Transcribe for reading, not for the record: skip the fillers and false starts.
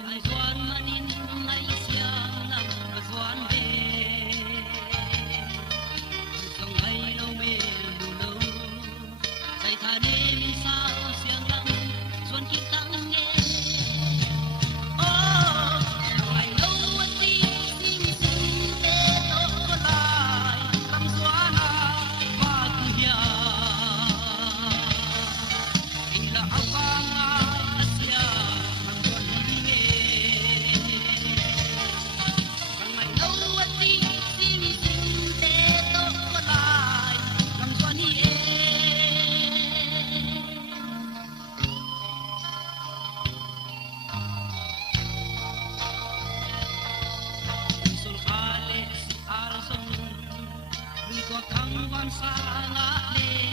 zuan manin ngai siang nam zuan ve song ai lo me lu lo sai tha ne min sao siang nam zuan ki tang nghe ai lo ti sim sim te to ko lai tam zuan a ba ku ya ila awanga asia thăng quan xa ngã lên